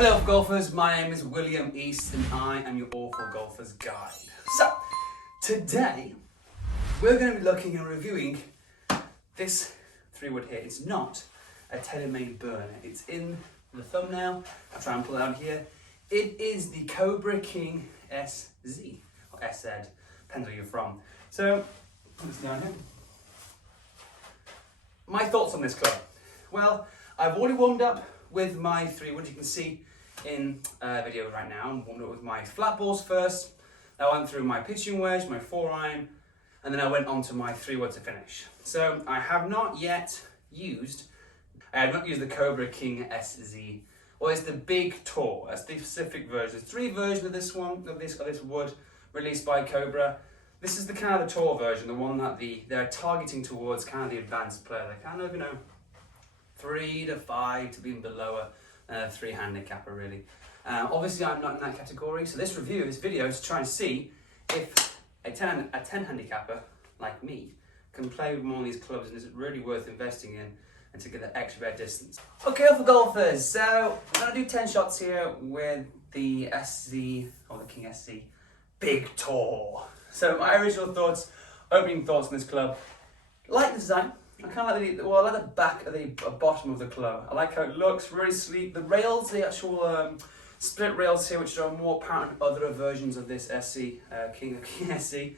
Hello golfers, my name is William East and I am your Awful Golfer's Guide. So, today we're going to be looking and reviewing this 3-wood here. It's not a tailor-made burner, it's in the thumbnail. I'll try and pull it out here. It is the Cobra King SZ, or SZ, depends where you're from. So, put this down here. My thoughts on this club. Well, I've already warmed up with my 3-wood, you can see in a video right now. I'm warmed up with my flat balls first. I went through my pitching wedge, my 4-iron, and then I went on to my 3-wood to finish. So I have not yet used, the Cobra King SZ, or it's the Big Tour. That's the specific version. There's 3 versions of this one, of this wood, released by Cobra. This is the kind of the tour version, the one that they're targeting towards kind of the advanced player. They're kind of, 3 to 5 to be below a 3 handicapper really. Obviously I'm not in that category, so this video is to try and see if a 10 handicapper like me can play with one of these clubs and is it really worth investing in and to get that extra distance. Okay, for golfers, so I'm going to do 10 shots here with the SZ, or the King SZ, Big Tour. So my original thoughts, opening thoughts on this club, like the design. I kind of like the back of the bottom of the club. I like how it looks, really sleek. The rails, the actual split rails here, which are more apparent in other versions of this SC, King SC.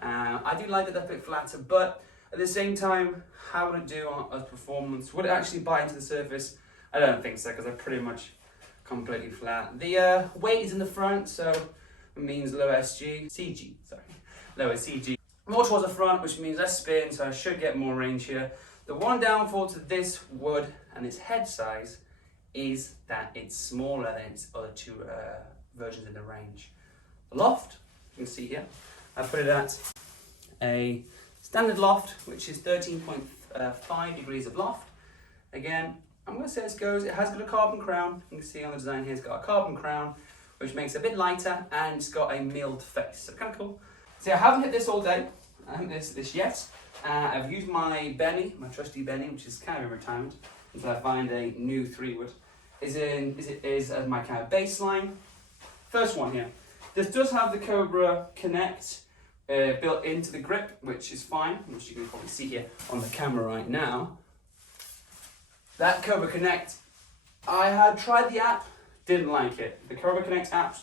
I do like that they're a bit flatter, but at the same time, how would it do on performance? Would it actually bite into the surface? I don't think so, because they're pretty much completely flat. The weight is in the front, so it means lower lower CG. More towards the front, which means less spin, so I should get more range here. The one downfall to this wood and its head size is that it's smaller than its other 2 versions in the range. The loft, you can see here, I put it at a standard loft, which is 13.5 degrees of loft. Again, I'm going to say it has got a carbon crown. You can see on the design here, it's got a carbon crown, which makes it a bit lighter, and it's got a milled face, so kind of cool. See, I haven't hit this all day. I haven't hit this yet. I've used my Benny, my trusty Benny, which is kind of in retirement, until I find a new 3-wood. Is as my kind of baseline. First one here. This does have the Cobra Connect built into the grip, which is fine, which you can probably see here on the camera right now. That Cobra Connect, I had tried the app, didn't like it. The Cobra Connect app,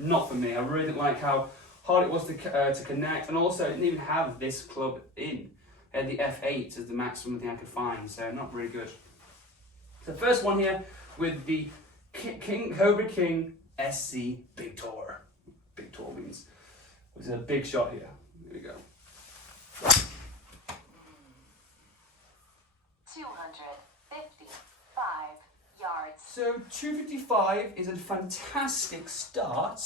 not for me. I really didn't like how hard it was to connect, and also it didn't even have this club in. It had the F8 as the maximum thing I could find, so not really good. So the first one here with the Cobra King SC Big Tour. Big Tour means it's a big shot here. Here we go. 255 yards. So 255 is a fantastic start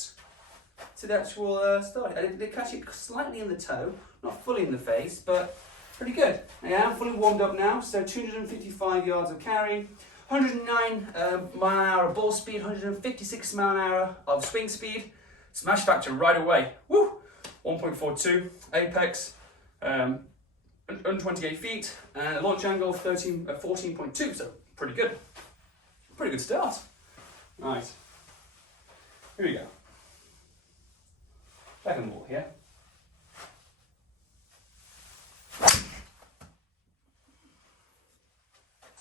to the actual start. They catch it slightly in the toe, not fully in the face, but pretty good. Yeah, I'm fully warmed up now, so 255 yards of carry, 109 mile an hour of ball speed, 156 mile an hour of swing speed, smash factor right away. Woo! 1.42, apex, 128 feet, and launch angle 14.2, so pretty good. Pretty good start. Right, here we go. Second ball here.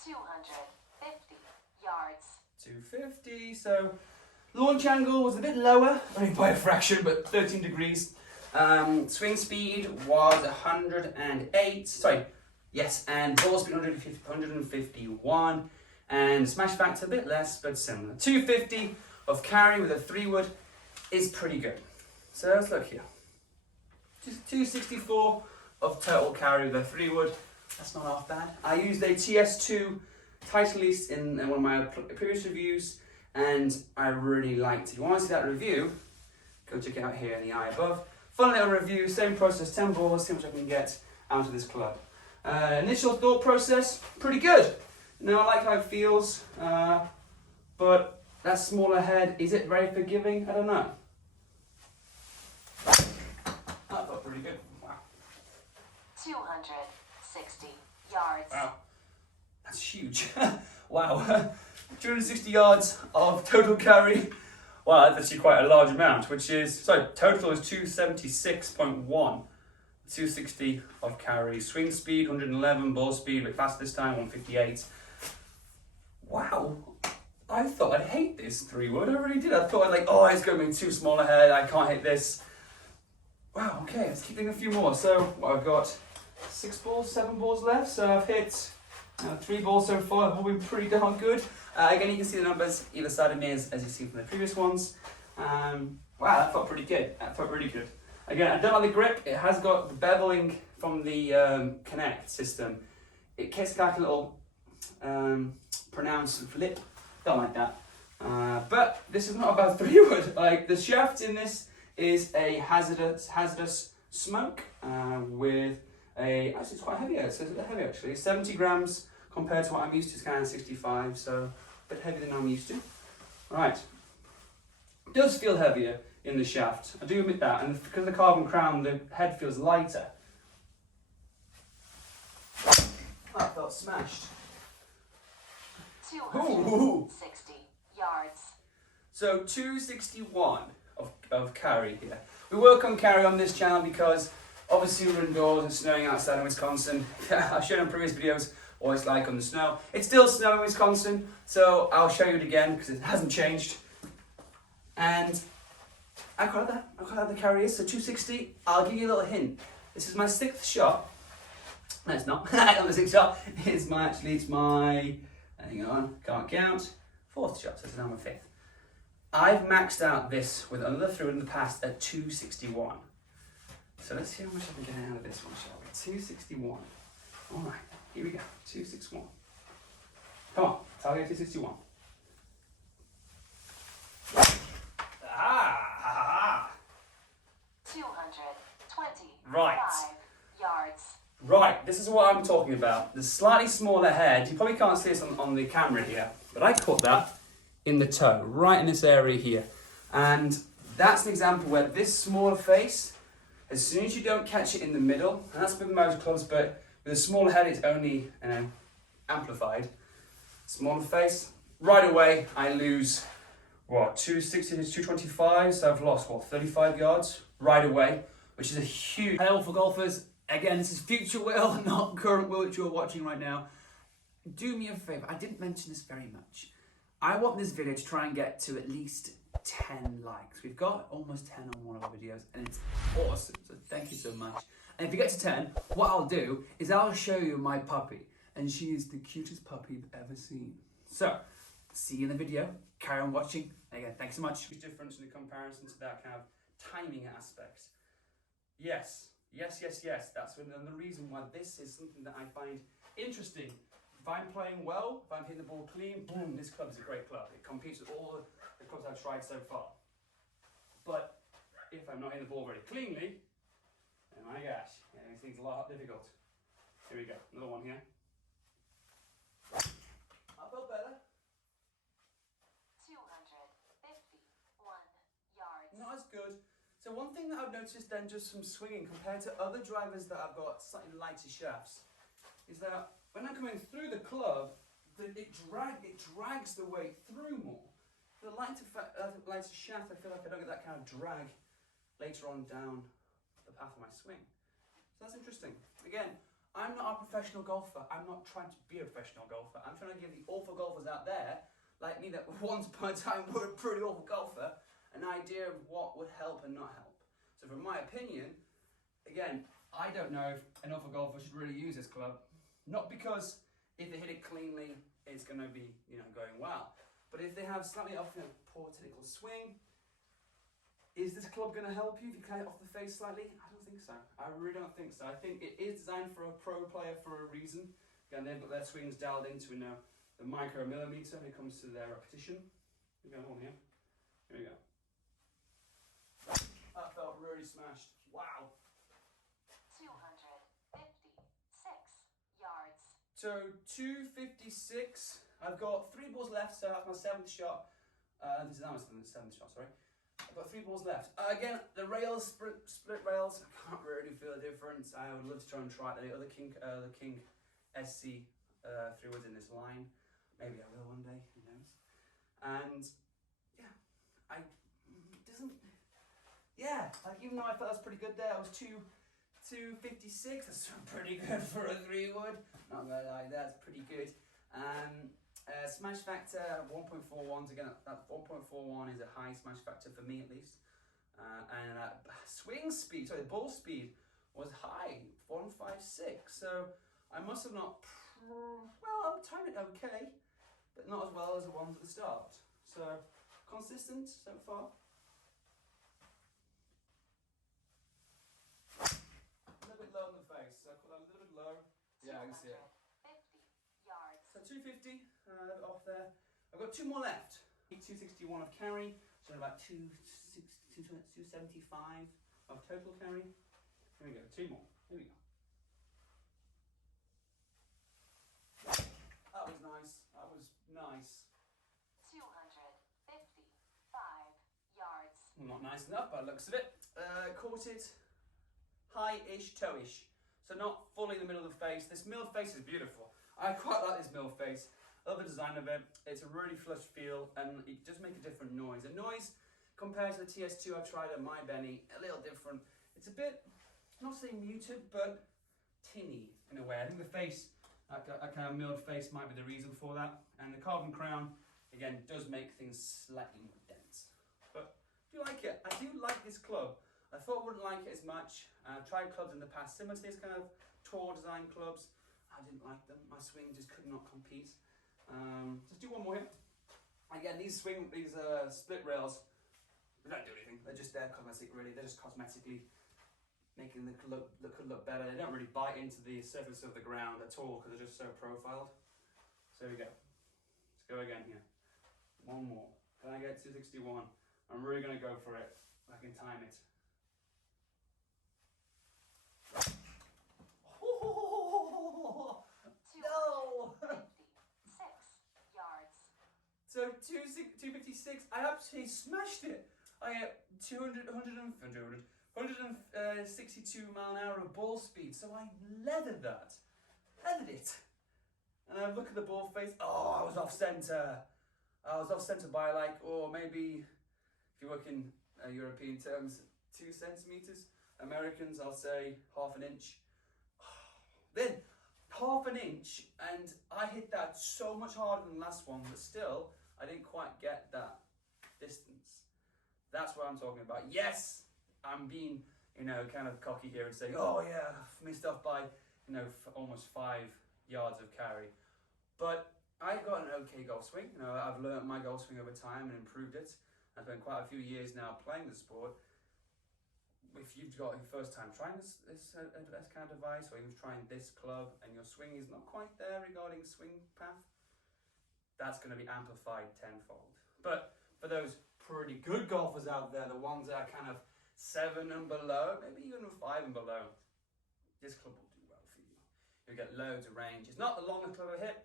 250 yards. 250, so launch angle was a bit lower, only by a fraction, but 13 degrees. Swing speed was 108, and ball speed 151, and smash factor a bit less, but similar. 250 of carry with a 3-wood is pretty good. So let's look here. Just 264 of total carry with a 3-wood. That's not half bad. I used a TS2 Titleist in one of my previous reviews, and I really liked it. If you want to see that review, go check it out here in the eye above. Fun little review, same process, 10 balls, see how much I can get out of this club. Initial thought process, pretty good. I like how it feels, but that smaller head, is it very forgiving? I don't know. That felt pretty good. Wow. 260 yards. Wow. That's huge. Wow. 260 yards of total carry. Wow, that's actually quite a large amount, which is, sorry, total is 276.1. 260 of carry. Swing speed, 111. Ball speed, a bit faster this time, 158. Wow. I thought I'd hate this 3-wood. I really did. I thought it's going to be too small ahead. I can't hit this. Wow, okay, let's keep doing a few more. So, I've got 7 balls left. So I've hit 3 balls so far. I've all been pretty darn good. Again, you can see the numbers either side of me as you've seen from the previous ones. Wow, that felt pretty good. That felt really good. Again, I don't like the grip. It has got the beveling from the Connect system. It gets like a little pronounced flip. Don't like that. But this is not about 3-wood. Like, the shaft in this is a hazardous smoke with actually it's quite heavy. It's a bit heavy actually. 70 grams compared to what I'm used to. It's kind of 65, so a bit heavier than I'm used to. Right. It does feel heavier in the shaft. I do admit that, and because of the carbon crown, the head feels lighter. That felt smashed. 260 yards. So 261 of carry here. We work on carry on this channel because obviously we're indoors and snowing outside in Wisconsin. I've shown in previous videos what it's like on the snow. It's still snow in Wisconsin, so I'll show you it again because it hasn't changed. And I quite like the carry is. So 260, I'll give you a little hint. This is my 6th shot. No, it's not. Not the 6th shot. It's my, hang on, can't count. 4th shot, so this is now my 5th. I've maxed out this with another through in the past at 261. So let's see how much I can get out of this one, shall we? 261. All right, here we go. 261. Come on, target 261. Ah! 225 Right. yards. Right, this is what I'm talking about. The slightly smaller head, you probably can't see this on the camera here, but I caught that in the toe, right in this area here. And that's an example where this smaller face, as soon as you don't catch it in the middle, and that's with most clubs, but with a smaller head it's only amplified. Smaller face, right away I lose, 260 to 225, so I've lost, 35 yards right away, which is a huge... Hello for golfers. Again, this is future Will, not current Will, which you're watching right now. Do me a favour, I didn't mention this very much. I want this video to try and get to at least 10 likes. We've got almost 10 on one of our videos, and it's awesome, so thank you so much. And if you get to 10, what I'll do is I'll show you my puppy, and she is the cutest puppy you've ever seen. So, see you in the video, carry on watching, and again, thanks so much. Huge difference in the comparison to that kind of timing aspect. Yes, that's another reason why this is something that I find interesting. If I'm playing well, if I'm hitting the ball clean, boom, this club is a great club. It competes with all the clubs I've tried so far. But if I'm not hitting the ball very cleanly, oh my gosh, everything's a lot difficult. Here we go, another one here. I felt better. 251 yards. Not as good. So one thing that I've noticed then just from swinging compared to other drivers that I've got slightly lighter shafts is that when I'm coming through the club, it drags the weight through more. The lighter shaft, I feel like I don't get that kind of drag later on down the path of my swing. So that's interesting. Again, I'm not a professional golfer. I'm not trying to be a professional golfer. I'm trying to give the awful golfers out there, like me, that once upon a time were a pretty awful golfer, an idea of what would help and not help. So from my opinion, again, I don't know if an awful golfer should really use this club. Not because if they hit it cleanly, it's going to be going well. But if they have slightly off poor technical swing, is this club going to help you if you cut it off the face slightly? I don't think so. I really don't think so. I think it is designed for a pro player for a reason. Again, they've got their swings dialed into the micromillimeter when it comes to their repetition. Here we go, hold on here. Here we go. That felt really smashed. Wow. 256 yards. So 256. I've got 3 balls left, so that's my 7th shot. This is now my 7th shot, sorry. I've got 3 balls left. Again, the rails, split rails, I can't really feel a difference. I would love to try the other King SC 3-woods in this line. Maybe I will one day, who knows. And yeah, like even though I felt that was pretty good there, I was 256, that's pretty good for a 3-wood. Not gonna lie, that's pretty good. Smash factor 1.41, again, that 1.41 is a high smash factor for me at least. And swing speed, sorry, the ball speed was high, 156. So I must have not, well, I'm timing it okay, but not as well as the ones at the start. So consistent so far. A little bit low on the face, so I put that a little bit low. Yeah, I can see it. 50 yards. So 250, a little bit off there. I've got 2 more left. 261 of carry, so about 275 of total carry. Here we go, 2 more. Here we go. That was nice. That was nice. 255 yards. Not nice enough, by the looks of it. Caught it high-ish, toe-ish. So not fully in the middle of the face. This middle face is beautiful. I quite like this middle face. I love the design of it. It's a really flush feel and it does make a different noise. The noise compared to the TS2 I've tried at my Benny, a little different. It's a bit, not saying muted, but tinny in a way. I think the face, that kind of milled face might be the reason for that. And the carbon crown, again, does make things slightly more dense. But I do like it. I do like this club. I thought I wouldn't like it as much. I've tried clubs in the past similar to these kind of tour design clubs. I didn't like them. My swing just could not compete. Let's do one more here. Again, these split rails, they don't do anything. They're just there cosmetic, really. They're just cosmetically making the look look better. They don't really bite into the surface of the ground at all because they're just so profiled. So here we go. Let's go again here. One more. Can I get 261? I'm really going to go for it. I can time it. Oh, no! 256 yards. So 256, I absolutely smashed it. I get 162 mile an hour of ball speed, so I leathered it. And I look at the ball face, oh, I was off center. I was off center by like, or maybe, if you work in European terms, 2 centimeters. Americans, I'll say half an inch. Then half an inch, and I hit that so much harder than the last one, but still, I didn't quite get that distance. That's what I'm talking about. Yes, I'm being, kind of cocky here and saying, oh yeah, I've missed off by, almost 5 yards of carry. But I got an okay golf swing. I've learned my golf swing over time and improved it. I've spent quite a few years now playing the sport. If you've got your first time trying this kind of device, or even trying this club, and your swing is not quite there regarding swing path, that's going to be amplified tenfold. But for those pretty good golfers out there, the ones that are kind of 7 and below, maybe even 5 and below, this club will do well for you. You'll get loads of range. It's not the longest club I've hit.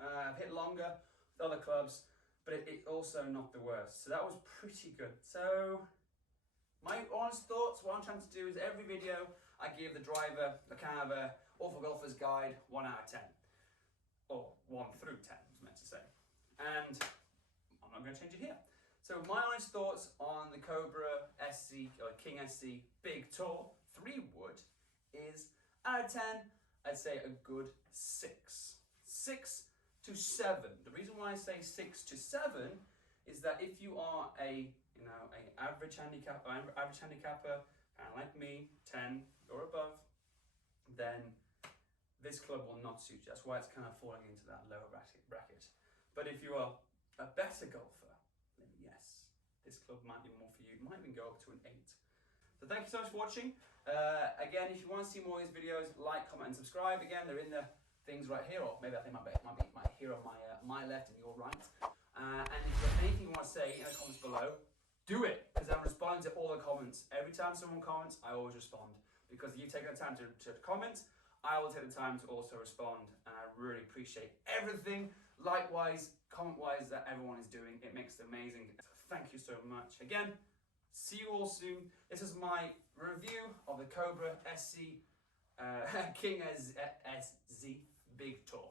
I've hit longer with other clubs, but it's also not the worst. So that was pretty good. So my honest thoughts, what I'm trying to do is every video I give the driver a kind of a Awful Golfer's Guide 1 out of 10. Or 1 through 10, I was meant to say. And I'm not going to change it here. So my honest thoughts on the Cobra SC, or King SC Big Tour 3-wood is, out of 10, I'd say a good 6. 6 to 7. The reason why I say 6 to 7 is that if you are a average handicapper, kind of like me, 10 or above, then this club will not suit you. That's why it's kind of falling into that lower bracket. But if you are a better golfer, then yes, this club might be more for you. It might even go up to an 8. So thank you so much for watching. Again, if you want to see more of these videos, like, comment, and subscribe. Again, they're in the things right here, or maybe I think might be here on my left and your right. And if there's anything you want to say in the comments below, do it, because I'm responding to all the comments. Every time someone comments, I always respond, because you take the time to comment, I will take the time to also respond, and I really appreciate everything, likewise, comment-wise, that everyone is doing. It makes it amazing. So thank you so much. Again, see you all soon. This is my review of the Cobra SC King SZ Big Tour.